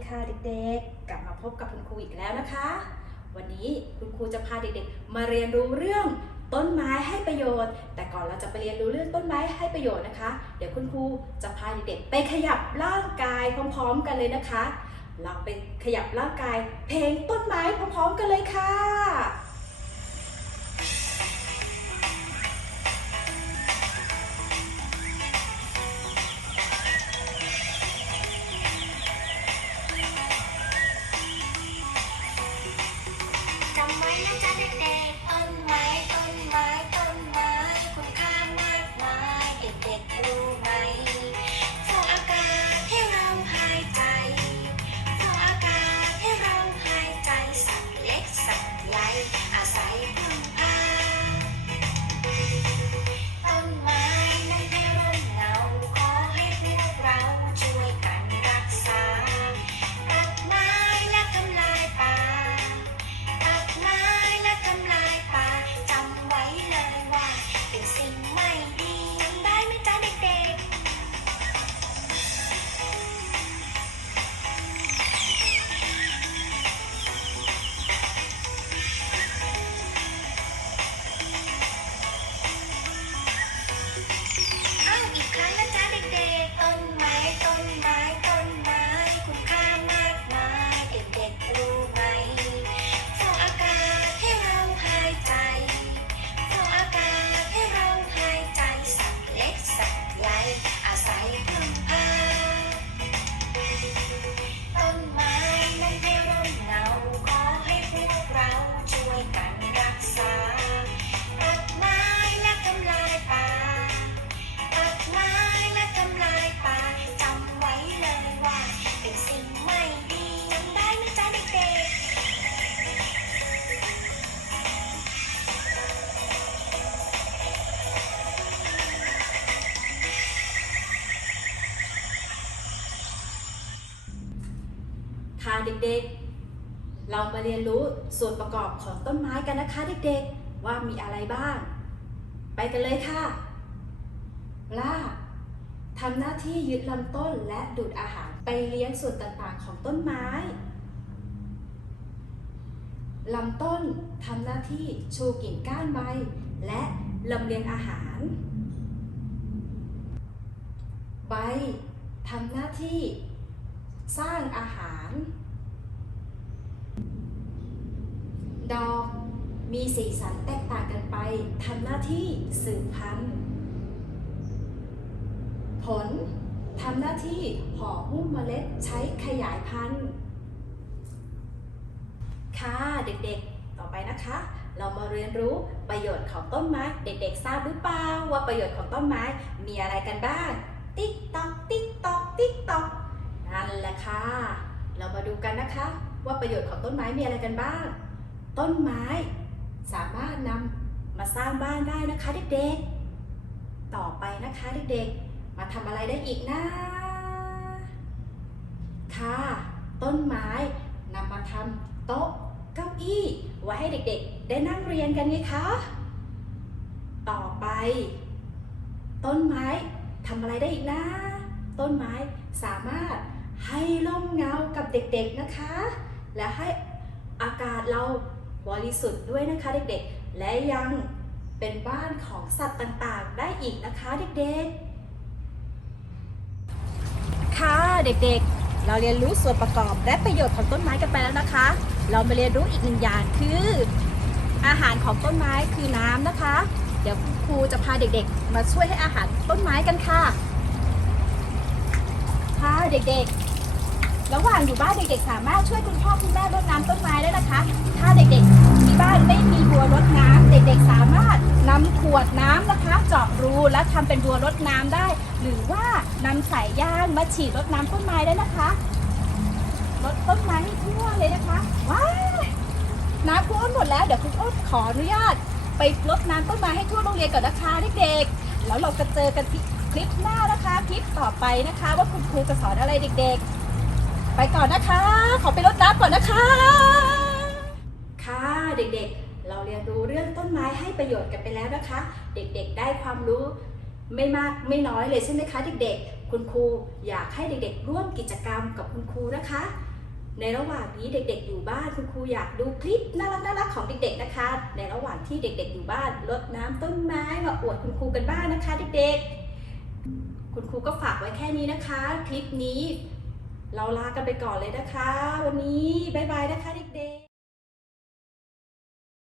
ดีค่ะเด็กๆ กลับมาพบกับคุณครูอีกแล้วนะคะ วันนี้คุณครูจะพาเด็กๆ มาเรียนรู้เรื่องต้นไม้ให้ประโยชน์ แต่ก่อนเราจะไปเรียนรู้เรื่องต้นไม้ให้ประโยชน์นะคะ เดี๋ยวคุณครูจะพาเด็กๆ ไปขยับร่างกายพร้อม ๆ กันเลยนะคะ เราไปขยับร่างกายเพลงต้นไม้พร้อม ๆ กันเลยค่ะ ค่ะเด็กๆ เรามาเรียนรู้ส่วนประกอบของต้นไม้กันนะคะเด็กๆ ว่ามีอะไรบ้าง ไปกันเลยค่ะรากทำหน้าที่ยึดลำต้นและดูดอาหารไปเลี้ยงส่วนต่างๆของต้นไม้ลำต้นทำหน้าที่ชูกิ่งก้านใบ และลำเลียงอาหาร ใบทำหน้าที่ สร้างอาหาร ดอกมีสีสันแตกต่างกันไปทำหน้าที่สืบพันธุ์ ผลทำหน้าที่ห่อหุ้มเมล็ดใช้ขยายพันธุ์ ค่ะเด็กๆ ต่อไปนะคะ เรามาเรียนรู้ประโยชน์ของต้นไม้ เด็กๆ ทราบหรือเปล่าว่าประโยชน์ของต้นไม้มีอะไรกันบ้าง ติ๊กตอกติ๊กตอกติ๊กตอก นั่นแหละค่ะ เรามาดูกันนะคะ ว่าประโยชน์ของต้นไม้มีอะไรกันบ้าง ต้นไม้สามารถนำมาสร้างบ้านได้นะคะเด็กๆ ต่อไปนะคะเด็กๆ มาทำอะไรได้อีกนะ ค่ะ ต้นไม้นำมาทำโต๊ะเก้าอี้ไว้ให้เด็กๆ ได้นั่งเรียนกันไงคะ ต่อไป ต้นไม้ทำอะไรได้อีกนะ ต้นไม้สามารถ ให้ร่มเงากับเด็กๆนะคะ และให้อากาศเราบริสุทธิ์ด้วยนะคะเด็กๆ และยังเป็นบ้านของสัตว์ต่างๆ ได้อีกนะคะเด็กๆ ค่ะเด็กๆ เราเรียนรู้ส่วนประกอบและประโยชน์ของต้นไม้กันไปแล้วนะคะ เรามาเรียนรู้อีกหนึ่งอย่างคือ อาหารของต้นไม้คือน้ำนะคะ เดี๋ยวคุณครูจะพาเด็กๆ มาช่วยให้อาหารต้นไม้กันค่ะค่ะเด็กๆ ระหว่างอยู่บ้านเด็กๆ สามารถช่วยคุณพ่อคุณแม่รดน้ำต้นไม้ได้นะคะ ถ้าเด็กๆที่บ้านไม่มีบัวรดน้ำเด็กๆ สามารถนำขวดน้ำนะคะ เจาะรูและทำเป็นบัวรดน้ำได้ หรือว่านำสายยางมาฉีดรดน้ำต้นไม้ได้นะคะรดต้นไม้ให้ทั่วเลยนะคะ ว้าวน้ำคุณอ้นหมดแล้วเดี๋ยวคุณอ้นขออนุญาต ไปรดน้ำต้นไม้ให้ทั่วโรงเรียนก่อนนะคะเด็กๆแล้วเราจะเจอกันที่คลิปหน้านะคะ คลิปต่อไปนะคะ ว่าคุณครูจะสอนอะไรเด็กๆ ไปก่อนนะคะ ขอไปรดน้ำก่อนนะคะ ค่ะเด็กๆ เราเรียนรู้เรื่องต้นไม้ให้ประโยชน์กันไปแล้วนะคะ เด็กๆ ได้ความรู้ไม่มากไม่น้อยเลยใช่ไหมคะ เด็กๆ คุณครูอยากให้เด็กๆ ร่วมกิจกรรมกับคุณครูนะคะ ในระหว่างนี้เด็กๆ อยู่บ้านคุณครูอยากดูคลิปน่ารักน่ารักของเด็กๆ นะคะ ในระหว่างที่เด็กๆ อยู่บ้านรดน้ำต้นไม้มาอวดคุณครูกันบ้างนะคะ เด็กๆ คุณครูก็ฝากไว้แค่นี้นะคะ คลิปนี้ เราลากันไปก่อนเลยนะคะ วันนี้บายบายนะคะเด็กๆ